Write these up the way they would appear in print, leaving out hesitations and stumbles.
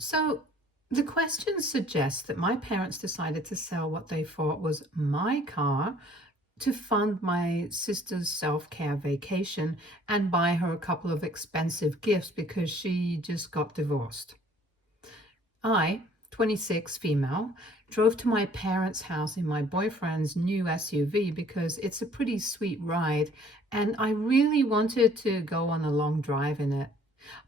So the question suggests that my parents decided to sell what they thought was my car to fund my sister's self-care vacation and buy her a couple of expensive gifts because she just got divorced. I, 26, female, drove to my parents' house in my boyfriend's new SUV because it's a pretty sweet ride and I really wanted to go on a long drive in it.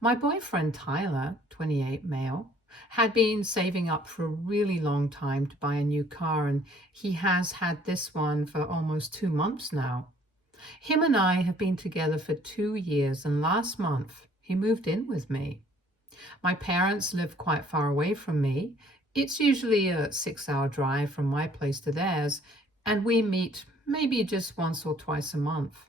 My boyfriend Tyler, 28, male, had been saving up for a really long time to buy a new car, and he has had this one for almost 2 months now. Him and I have been together for 2 years, and last month he moved in with me. My parents live quite far away from me. It's usually a 6 hour drive from my place to theirs, and we meet maybe just once or twice a month.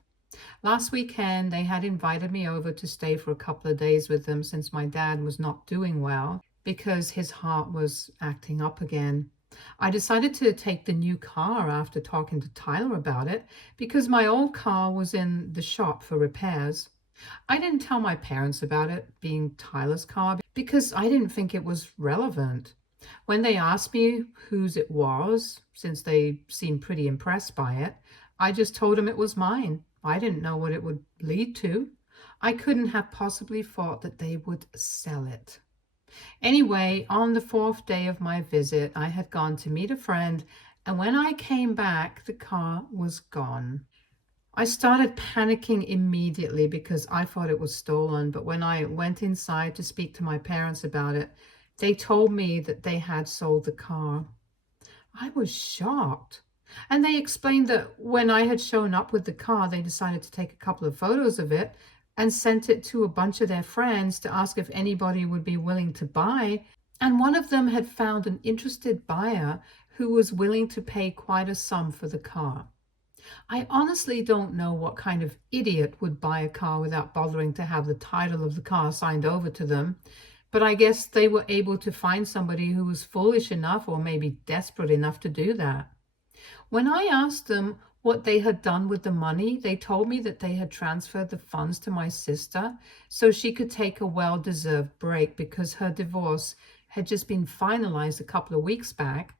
Last weekend, they had invited me over to stay for a couple of days with them since my dad was not doing well because his heart was acting up again. I decided to take the new car after talking to Tyler about it because my old car was in the shop for repairs. I didn't tell my parents about it being Tyler's car because I didn't think it was relevant. When they asked me whose it was, since they seemed pretty impressed by it, I just told them it was mine. I didn't know what it would lead to. I couldn't have possibly thought that they would sell it. Anyway, on the fourth day of my visit, I had gone to meet a friend, and when I came back, the car was gone. I started panicking immediately because I thought it was stolen, but when I went inside to speak to my parents about it, they told me that they had sold the car. I was shocked. And they explained that when I had shown up with the car, they decided to take a couple of photos of it and sent it to a bunch of their friends to ask if anybody would be willing to buy. And one of them had found an interested buyer who was willing to pay quite a sum for the car. I honestly don't know what kind of idiot would buy a car without bothering to have the title of the car signed over to them, but I guess they were able to find somebody who was foolish enough or maybe desperate enough to do that. When I asked them what they had done with the money, they told me that they had transferred the funds to my sister so she could take a well-deserved break because her divorce had just been finalized a couple of weeks back,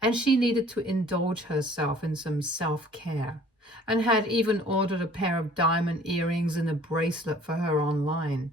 and she needed to indulge herself in some self-care, and had even ordered a pair of diamond earrings and a bracelet for her online.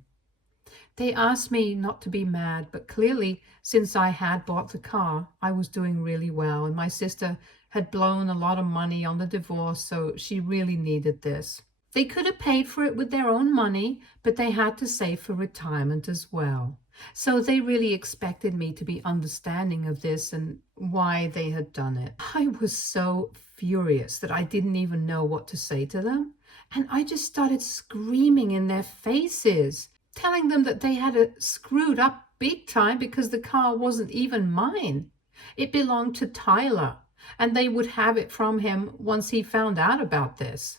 They asked me not to be mad, but clearly, since I had bought the car, I was doing really well, and my sister had blown a lot of money on the divorce, so she really needed this. They could have paid for it with their own money, but they had to save for retirement as well. So they really expected me to be understanding of this and why they had done it. I was so furious that I didn't even know what to say to them, and I just started screaming in their faces, telling them that they had screwed up big time because the car wasn't even mine. It belonged to Tyler, and they would have it from him once he found out about this.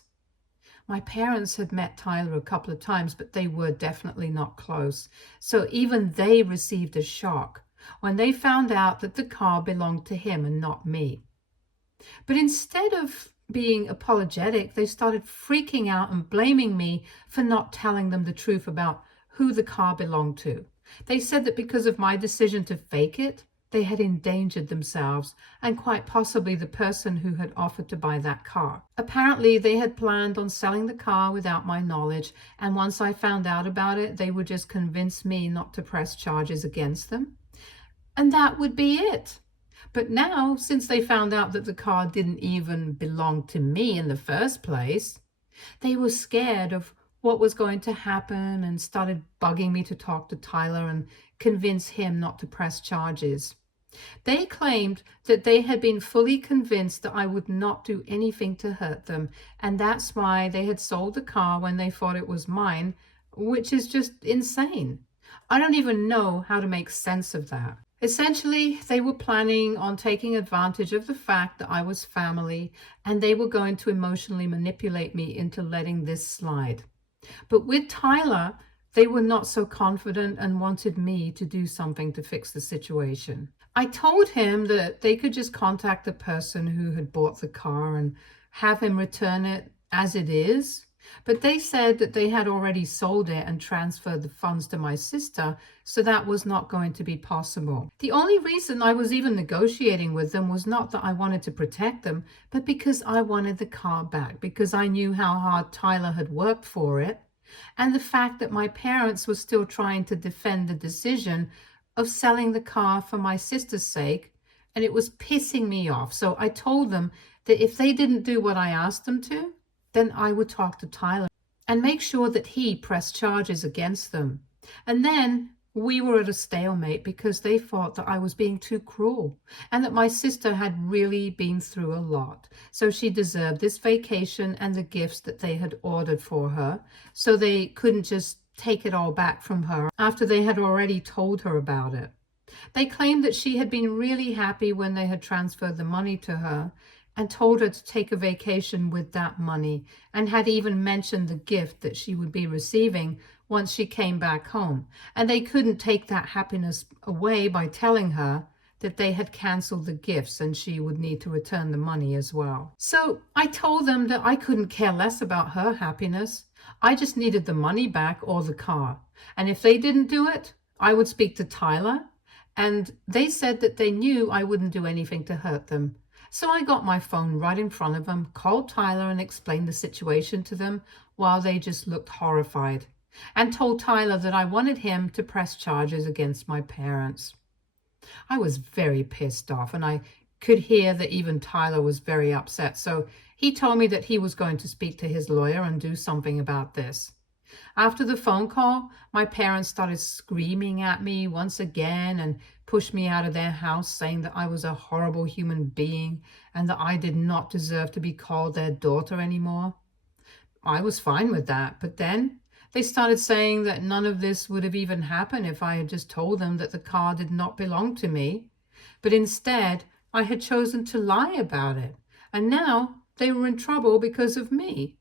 My parents had met Tyler a couple of times, but they were definitely not close. So even they received a shock when they found out that the car belonged to him and not me. But instead of being apologetic, they started freaking out and blaming me for not telling them the truth about who the car belonged to. They said that because of my decision to fake it, they had endangered themselves and quite possibly the person who had offered to buy that car. Apparently, they had planned on selling the car without my knowledge, and once I found out about it, they would just convince me not to press charges against them. And that would be it. But now, since they found out that the car didn't even belong to me in the first place, they were scared of what was going to happen and started bugging me to talk to Tyler and convince him not to press charges. They claimed that they had been fully convinced that I would not do anything to hurt them, and that's why they had sold the car when they thought it was mine, which is just insane. I don't even know how to make sense of that. Essentially, they were planning on taking advantage of the fact that I was family, and they were going to emotionally manipulate me into letting this slide. But with Tyler, they were not so confident and wanted me to do something to fix the situation. I told him that they could just contact the person who had bought the car and have him return it as it is. But they said that they had already sold it and transferred the funds to my sister, so that was not going to be possible. The only reason I was even negotiating with them was not that I wanted to protect them, but because I wanted the car back, because I knew how hard Tyler had worked for it, and the fact that my parents were still trying to defend the decision of selling the car for my sister's sake, and it was pissing me off. So I told them that if they didn't do what I asked them to, then I would talk to Tyler and make sure that he pressed charges against them. And then we were at a stalemate because they thought that I was being too cruel and that my sister had really been through a lot. So she deserved this vacation and the gifts that they had ordered for her. So they couldn't just take it all back from her after they had already told her about it. They claimed that she had been really happy when they had transferred the money to her and told her to take a vacation with that money, and had even mentioned the gift that she would be receiving once she came back home. And they couldn't take that happiness away by telling her that they had canceled the gifts and she would need to return the money as well. So I told them that I couldn't care less about her happiness. I just needed the money back or the car. And if they didn't do it, I would speak to Tyler. And they said that they knew I wouldn't do anything to hurt them. So I got my phone right in front of them, called Tyler and explained the situation to them while they just looked horrified, and told Tyler that I wanted him to press charges against my parents. I was very pissed off, and I could hear that even Tyler was very upset. So he told me that he was going to speak to his lawyer and do something about this. After the phone call, my parents started screaming at me once again and pushed me out of their house, saying that I was a horrible human being and that I did not deserve to be called their daughter anymore. I was fine with that, but then they started saying that none of this would have even happened if I had just told them that the car did not belong to me. But instead, I had chosen to lie about it, and now they were in trouble because of me.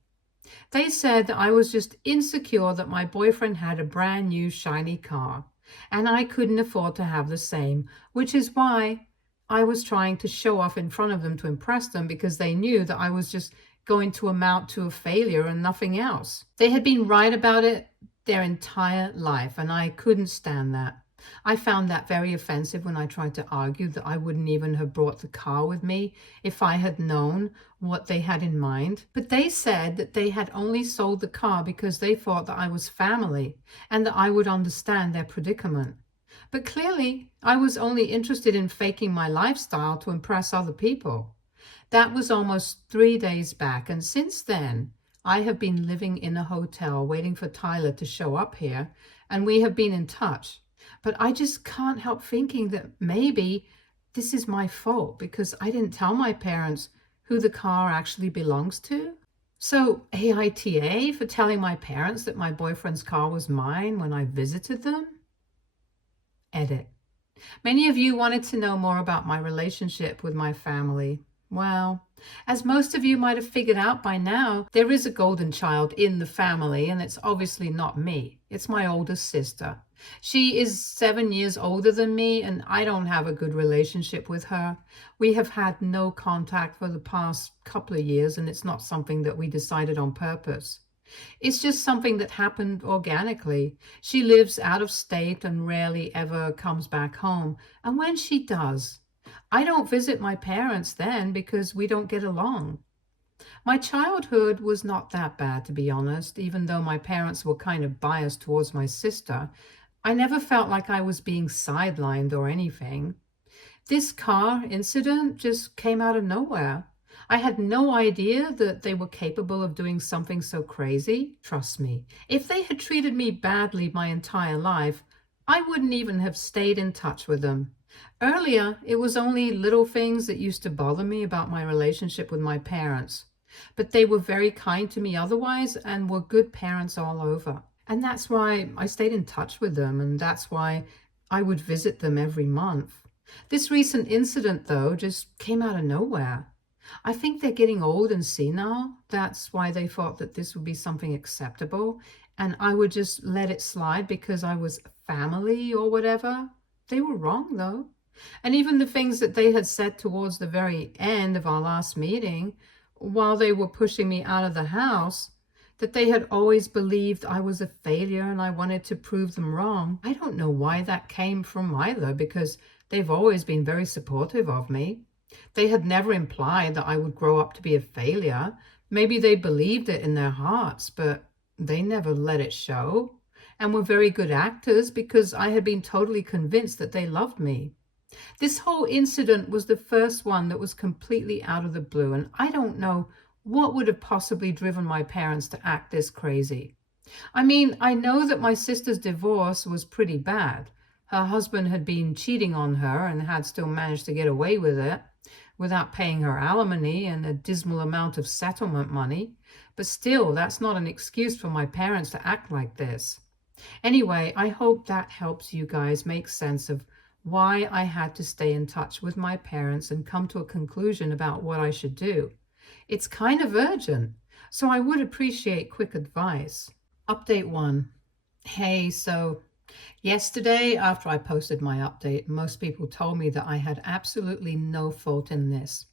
They said that I was just insecure that my boyfriend had a brand new shiny car, and I couldn't afford to have the same, which is why I was trying to show off in front of them to impress them, because they knew that I was just going to amount to a failure and nothing else. They had been right about it their entire life, and I couldn't stand that. I found that very offensive when I tried to argue that I wouldn't even have brought the car with me if I had known what they had in mind. But they said that they had only sold the car because they thought that I was family and that I would understand their predicament. But clearly, I was only interested in faking my lifestyle to impress other people. That was almost 3 days back, and since then, I have been living in a hotel waiting for Tyler to show up here, and we have been in touch. But I just can't help thinking that maybe this is my fault because I didn't tell my parents who the car actually belongs to. So AITA for telling my parents that my boyfriend's car was mine when I visited them? Edit. Many of you wanted to know more about my relationship with my family. Well, as most of you might have figured out by now, there is a golden child in the family, and it's obviously not me. It's my oldest sister. She is 7 years older than me, and I don't have a good relationship with her. We have had no contact for the past couple of years, and it's not something that we decided on purpose. It's just something that happened organically. She lives out of state and rarely ever comes back home. And when she does, I don't visit my parents then because we don't get along. My childhood was not that bad, to be honest, even though my parents were kind of biased towards my sister. I never felt like I was being sidelined or anything. This car incident just came out of nowhere. I had no idea that they were capable of doing something so crazy. Trust me, if they had treated me badly my entire life, I wouldn't even have stayed in touch with them. Earlier, it was only little things that used to bother me about my relationship with my parents. But they were very kind to me otherwise and were good parents all over. And that's why I stayed in touch with them, and that's why I would visit them every month. This recent incident, though, just came out of nowhere. I think they're getting old and senile. That's why they thought that this would be something acceptable, and I would just let it slide because I was family or whatever. They were wrong, though. And even the things that they had said towards the very end of our last meeting, while they were pushing me out of the house, that they had always believed I was a failure and I wanted to prove them wrong. I don't know why that came from either, because they've always been very supportive of me. They had never implied that I would grow up to be a failure. Maybe they believed it in their hearts, but they never let it show, and were very good actors because I had been totally convinced that they loved me. This whole incident was the first one that was completely out of the blue, and I don't know what would have possibly driven my parents to act this crazy. I mean, I know that my sister's divorce was pretty bad. Her husband had been cheating on her and had still managed to get away with it without paying her alimony and a dismal amount of settlement money. But still, that's not an excuse for my parents to act like this. Anyway, I hope that helps you guys make sense of why I had to stay in touch with my parents and come to a conclusion about what I should do. It's kind of urgent, so I would appreciate quick advice. Update 1. Hey, so yesterday after I posted my update, most people told me that I had absolutely no fault in this.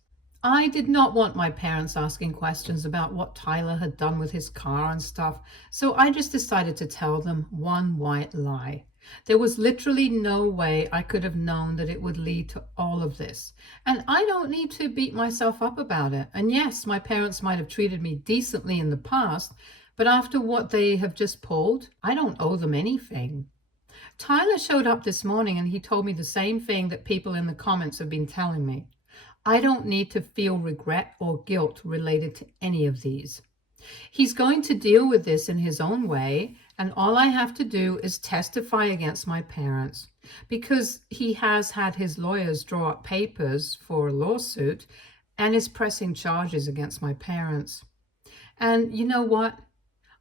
I did not want my parents asking questions about what Tyler had done with his car and stuff, so I just decided to tell them one white lie. There was literally no way I could have known that it would lead to all of this. And I don't need to beat myself up about it. And yes, my parents might have treated me decently in the past, but after what they have just pulled, I don't owe them anything. Tyler showed up this morning and he told me the same thing that people in the comments have been telling me. I don't need to feel regret or guilt related to any of these. He's going to deal with this in his own way, and all I have to do is testify against my parents, because he has had his lawyers draw up papers for a lawsuit and is pressing charges against my parents. And you know what?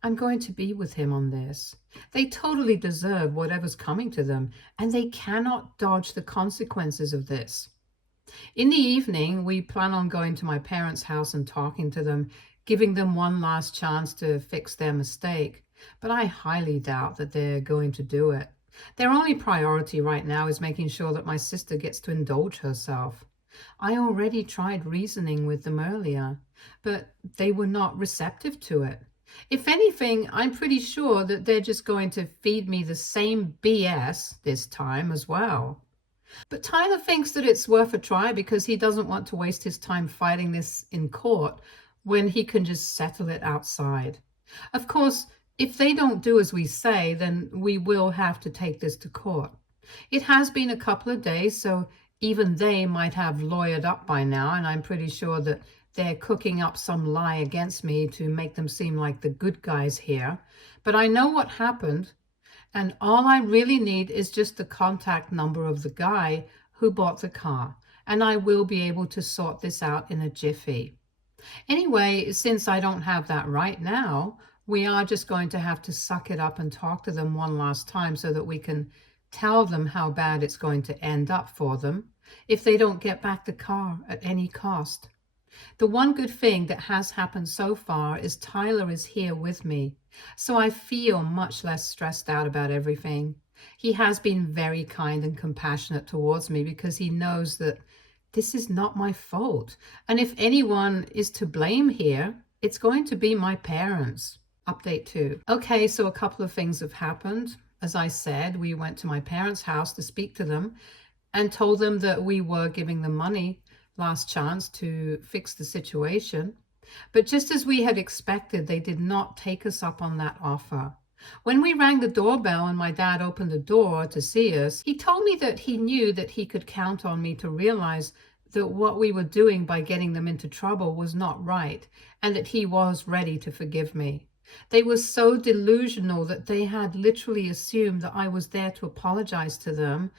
I'm going to be with him on this. They totally deserve whatever's coming to them, and they cannot dodge the consequences of this. In the evening, we plan on going to my parents' house and talking to them, giving them one last chance to fix their mistake. But I highly doubt that they're going to do it. Their only priority right now is making sure that my sister gets to indulge herself. I already tried reasoning with them earlier, but they were not receptive to it. If anything, I'm pretty sure that they're just going to feed me the same BS this time as well. But Tyler thinks that it's worth a try because he doesn't want to waste his time fighting this in court when he can just settle it outside. Of course, if they don't do as we say, then we will have to take this to court. It has been a couple of days, so even they might have lawyered up by now, and I'm pretty sure that they're cooking up some lie against me to make them seem like the good guys here. But I know what happened. And all I really need is just the contact number of the guy who bought the car, and I will be able to sort this out in a jiffy. Anyway, since I don't have that right now, we are just going to have to suck it up and talk to them one last time so that we can tell them how bad it's going to end up for them if they don't get back the car at any cost. The one good thing that has happened so far is Tyler is here with me, so I feel much less stressed out about everything. He has been very kind and compassionate towards me because he knows that this is not my fault. And if anyone is to blame here, it's going to be my parents. Update 2. Okay, so a couple of things have happened. As I said, we went to my parents' house to speak to them and told them that we were giving them money last chance to fix the situation. But just as we had expected, they did not take us up on that offer. When we rang the doorbell and my dad opened the door to see us, he told me that he knew that he could count on me to realize that what we were doing by getting them into trouble was not right, and that he was ready to forgive me. They were so delusional that they had literally assumed that I was there to apologize to them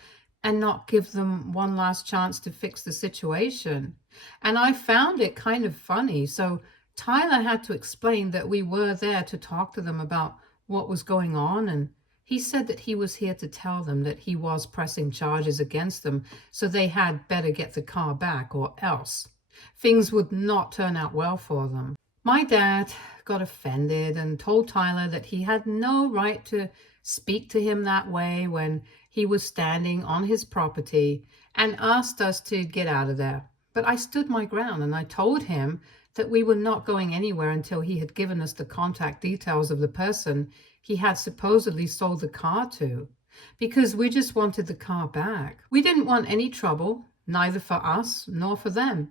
and not give them one last chance to fix the situation. And I found it kind of funny. So Tyler had to explain that we were there to talk to them about what was going on, and he said that he was here to tell them that he was pressing charges against them, so they had better get the car back or else things would not turn out well for them. My dad got offended and told Tyler that he had no right to speak to him that way when he was standing on his property, and asked us to get out of there. But I stood my ground and I told him that we were not going anywhere until he had given us the contact details of the person he had supposedly sold the car to, because we just wanted the car back. We didn't want any trouble, neither for us nor for them.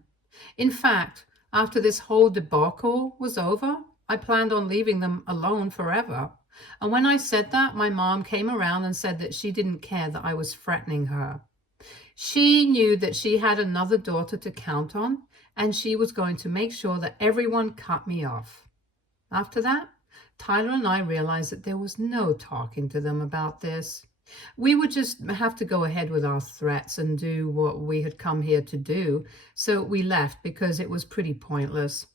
In fact, after this whole debacle was over, I planned on leaving them alone forever. And when I said that, my mom came around and said that she didn't care that I was threatening her. She knew that she had another daughter to count on, and she was going to make sure that everyone cut me off. After that, Tyler and I realized that there was no talking to them about this. We would just have to go ahead with our threats and do what we had come here to do, so we left because it was pretty pointless.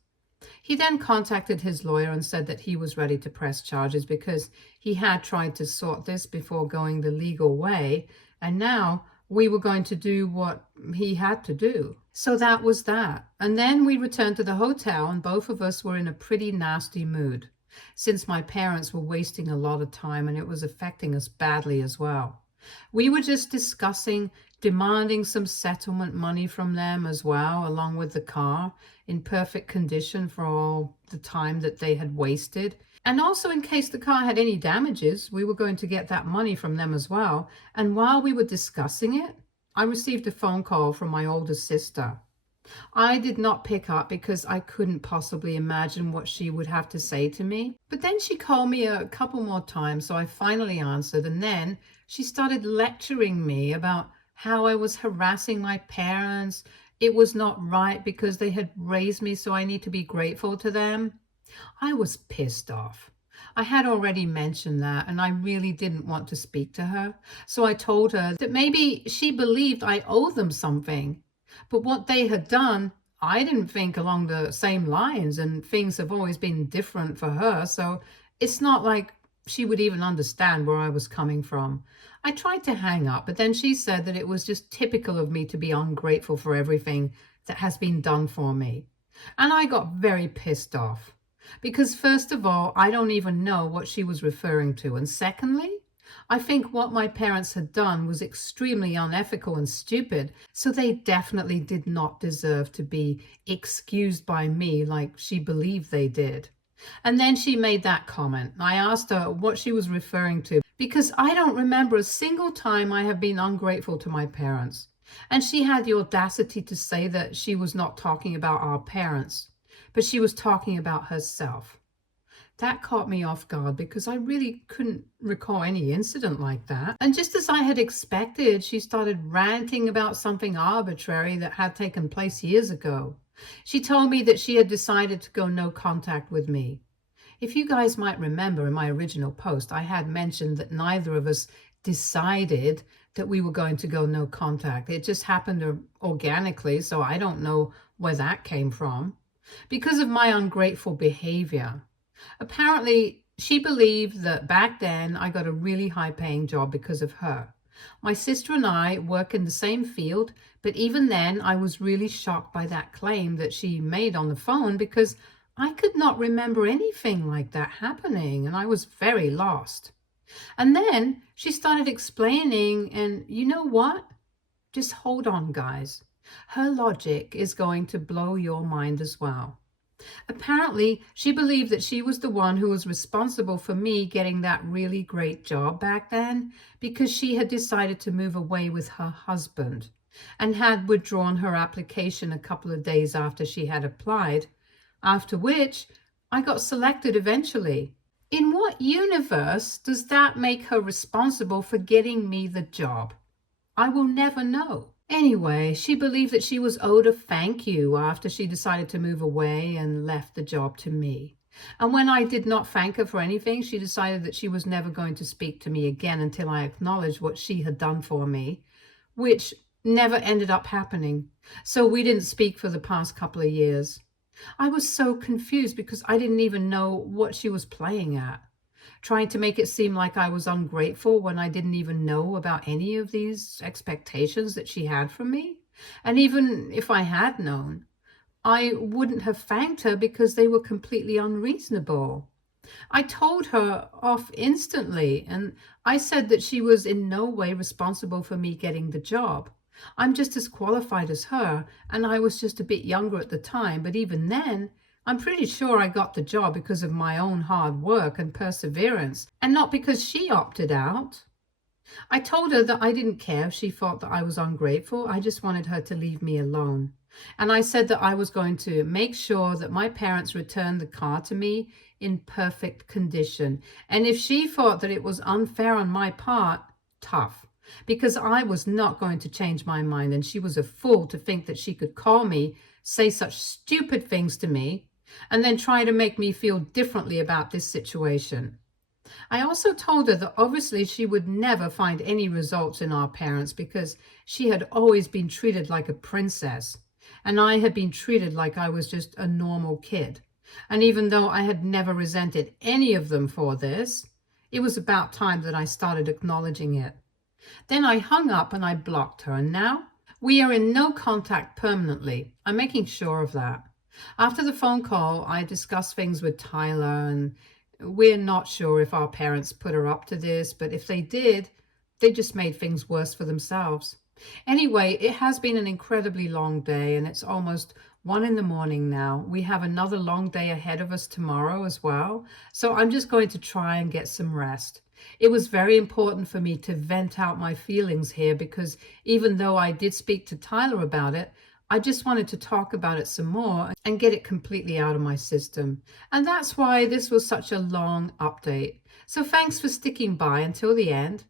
He then contacted his lawyer and said that he was ready to press charges because he had tried to sort this before going the legal way, and now we were going to do what he had to do. So that was that. And then we returned to the hotel, and both of us were in a pretty nasty mood, since my parents were wasting a lot of time and it was affecting us badly as well. We were just discussing demanding some settlement money from them as well, along with the car in perfect condition for all the time that they had wasted. And also, in case the car had any damages, we were going to get that money from them as well. And while we were discussing it, I received a phone call from my older sister. I did not pick up because I couldn't possibly imagine what she would have to say to me. But then she called me a couple more times, so I finally answered. And then she started lecturing me about how I was harassing my parents. It was not right because they had raised me, so I need to be grateful to them. I was pissed off. I had already mentioned that, and I really didn't want to speak to her. So I told her that maybe she believed I owed them something. But what they had done, I didn't think along the same lines, and things have always been different for her, so it's not like she would even understand where I was coming from. I tried to hang up, but then she said that it was just typical of me to be ungrateful for everything that has been done for me. And I got very pissed off. Because first of all, I don't even know what she was referring to. And secondly, I think what my parents had done was extremely unethical and stupid, so they definitely did not deserve to be excused by me like she believed they did. And then she made that comment. I asked her what she was referring to, because I don't remember a single time I have been ungrateful to my parents. And she had the audacity to say that she was not talking about our parents, but she was talking about herself. That caught me off guard because I really couldn't recall any incident like that. And just as I had expected, she started ranting about something arbitrary that had taken place years ago. She told me that she had decided to go no contact with me. If you guys might remember, in my original post, I had mentioned that neither of us decided that we were going to go no contact. It just happened organically, so I don't know where that came from. Because of my ungrateful behavior. Apparently, she believed that back then I got a really high-paying job because of her. My sister and I work in the same field, but even then I was really shocked by that claim that she made on the phone because I could not remember anything like that happening, and I was very lost. And then she started explaining, and you know what? Just hold on, guys. Her logic is going to blow your mind as well. Apparently, she believed that she was the one who was responsible for me getting that really great job back then because she had decided to move away with her husband and had withdrawn her application a couple of days after she had applied, after which I got selected eventually. In what universe does that make her responsible for getting me the job? I will never know. Anyway, she believed that she was owed a thank you after she decided to move away and left the job to me. And when I did not thank her for anything, she decided that she was never going to speak to me again until I acknowledged what she had done for me, which never ended up happening. So we didn't speak for the past couple of years. I was so confused because I didn't even know what she was playing at, trying to make it seem like I was ungrateful when I didn't even know about any of these expectations that she had from me. And even if I had known, I wouldn't have thanked her because they were completely unreasonable. I told her off instantly, and I said that she was in no way responsible for me getting the job. I'm just as qualified as her, and I was just a bit younger at the time, but even then, I'm pretty sure I got the job because of my own hard work and perseverance, and not because she opted out. I told her that I didn't care if she thought that I was ungrateful. I just wanted her to leave me alone. And I said that I was going to make sure that my parents returned the car to me in perfect condition. And if she thought that it was unfair on my part, tough. Because I was not going to change my mind, and she was a fool to think that she could call me, say such stupid things to me, and then try to make me feel differently about this situation. I also told her that obviously she would never find any results in our parents because she had always been treated like a princess, and I had been treated like I was just a normal kid. And even though I had never resented any of them for this, it was about time that I started acknowledging it. Then I hung up and I blocked her, and now we are in no contact permanently. I'm making sure of that. After the phone call, I discussed things with Tyler, and we're not sure if our parents put her up to this, but if they did, they just made things worse for themselves. Anyway, it has been an incredibly long day, and it's almost 1 in the morning now. We have another long day ahead of us tomorrow as well, so I'm just going to try and get some rest. It was very important for me to vent out my feelings here because even though I did speak to Tyler about it, I just wanted to talk about it some more and get it completely out of my system. And that's why this was such a long update. So thanks for sticking by until the end.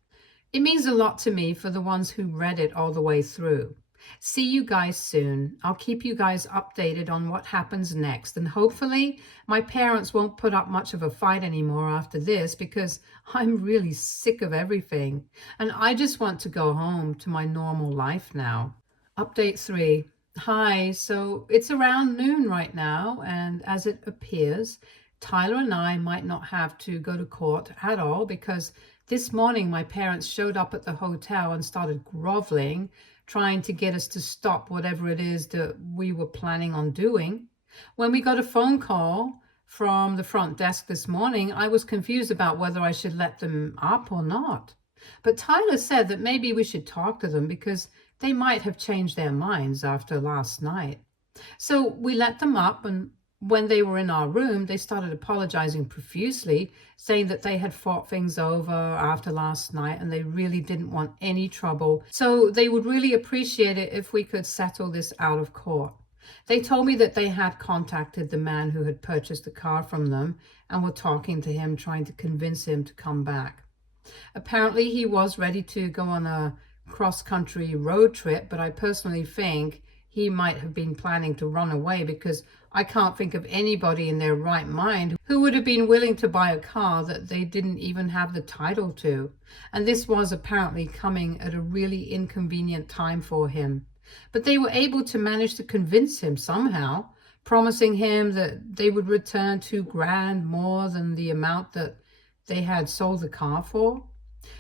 It means a lot to me for the ones who read it all the way through. See you guys soon. I'll keep you guys updated on what happens next. And hopefully my parents won't put up much of a fight anymore after this because I'm really sick of everything. And I just want to go home to my normal life now. Update 3. Hi, so it's around noon right now, and as it appears, Tyler and I might not have to go to court at all because this morning my parents showed up at the hotel and started groveling, trying to get us to stop whatever it is that we were planning on doing. When we got a phone call from the front desk this morning, I was confused about whether I should let them up or not. But Tyler said that maybe we should talk to them because they might have changed their minds after last night. So we let them up, and when they were in our room, they started apologizing profusely, saying that they had fought things over after last night and they really didn't want any trouble. So they would really appreciate it if we could settle this out of court. They told me that they had contacted the man who had purchased the car from them and were talking to him, trying to convince him to come back. Apparently he was ready to go on a cross-country road trip, but I personally think he might have been planning to run away because I can't think of anybody in their right mind who would have been willing to buy a car that they didn't even have the title to. And this was apparently coming at a really inconvenient time for him. But they were able to manage to convince him somehow, promising him that they would return $2,000 more than the amount that they had sold the car for.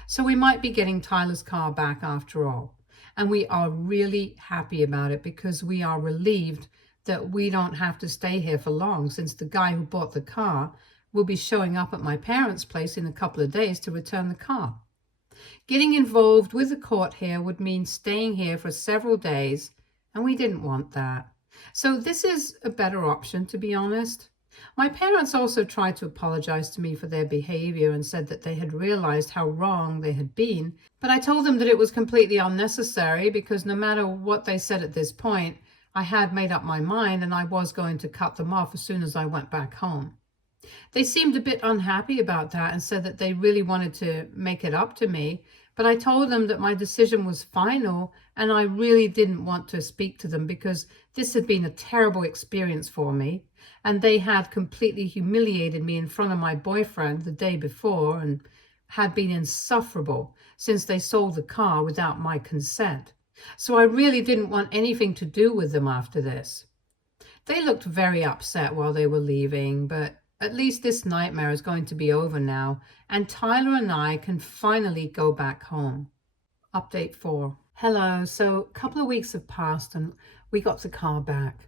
So we might be getting Tyler's car back after all. And we are really happy about it because we are relieved that we don't have to stay here for long, since the guy who bought the car will be showing up at my parents' place in a couple of days to return the car. Getting involved with the court here would mean staying here for several days, and we didn't want that. So this is a better option, to be honest. My parents also tried to apologize to me for their behavior and said that they had realized how wrong they had been, but I told them that it was completely unnecessary because no matter what they said at this point, I had made up my mind and I was going to cut them off as soon as I went back home. They seemed a bit unhappy about that and said that they really wanted to make it up to me, but I told them that my decision was final and I really didn't want to speak to them because this had been a terrible experience for me, and they had completely humiliated me in front of my boyfriend the day before and had been insufferable since they sold the car without my consent. So I really didn't want anything to do with them after this. They looked very upset while they were leaving, but at least this nightmare is going to be over now, and Tyler and I can finally go back home. Update 4. Hello, so a couple of weeks have passed and we got the car back.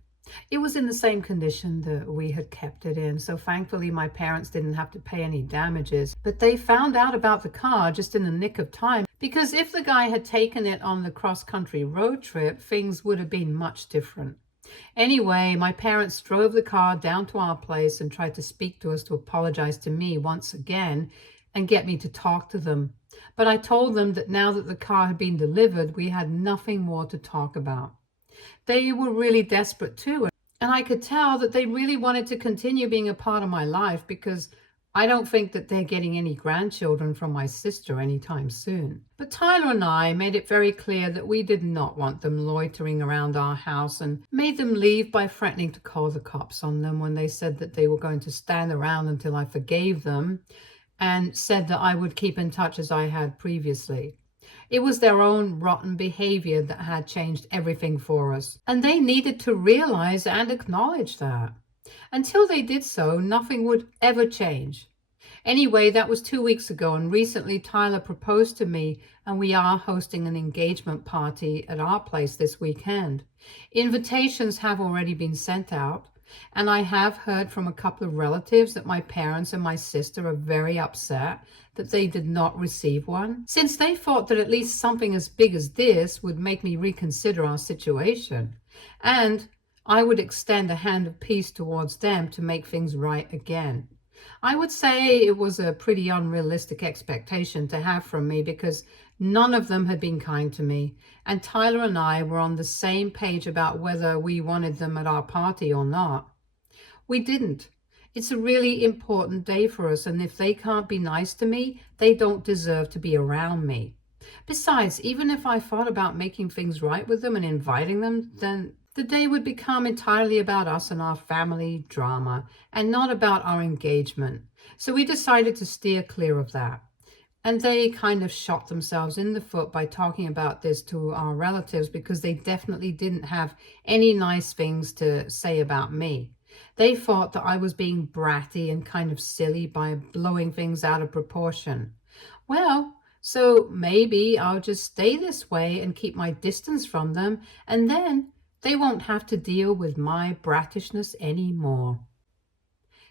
It was in the same condition that we had kept it in, so thankfully my parents didn't have to pay any damages, but they found out about the car just in the nick of time Because if the guy had taken it on the cross-country road trip, things would have been much different. Anyway, my parents drove the car down to our place and tried to speak to us to apologize to me once again and get me to talk to them. But I told them that now that the car had been delivered, we had nothing more to talk about. They were really desperate too, and I could tell that they really wanted to continue being a part of my life because I don't think that they're getting any grandchildren from my sister anytime soon. But Tyler and I made it very clear that we did not want them loitering around our house and made them leave by threatening to call the cops on them when they said that they were going to stand around until I forgave them and said that I would keep in touch as I had previously. It was their own rotten behavior that had changed everything for us, and they needed to realize and acknowledge that. Until they did so, nothing would ever change. Anyway, that was 2 weeks ago, and recently Tyler proposed to me, and we are hosting an engagement party at our place this weekend. Invitations have already been sent out, and I have heard from a couple of relatives that my parents and my sister are very upset that they did not receive one, since they thought that at least something as big as this would make me reconsider our situation. And I would extend a hand of peace towards them to make things right again. I would say it was a pretty unrealistic expectation to have from me because none of them had been kind to me, and Tyler and I were on the same page about whether we wanted them at our party or not. We didn't. It's a really important day for us, and if they can't be nice to me, they don't deserve to be around me. Besides, even if I thought about making things right with them and inviting them, then the day would become entirely about us and our family drama and not about our engagement. So we decided to steer clear of that. And they kind of shot themselves in the foot by talking about this to our relatives because they definitely didn't have any nice things to say about me. They thought that I was being bratty and kind of silly by blowing things out of proportion. Well, so maybe I'll just stay this way and keep my distance from them, and then they won't have to deal with my brattishness anymore.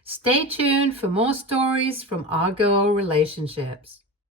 Stay tuned for more stories from our girl relationships.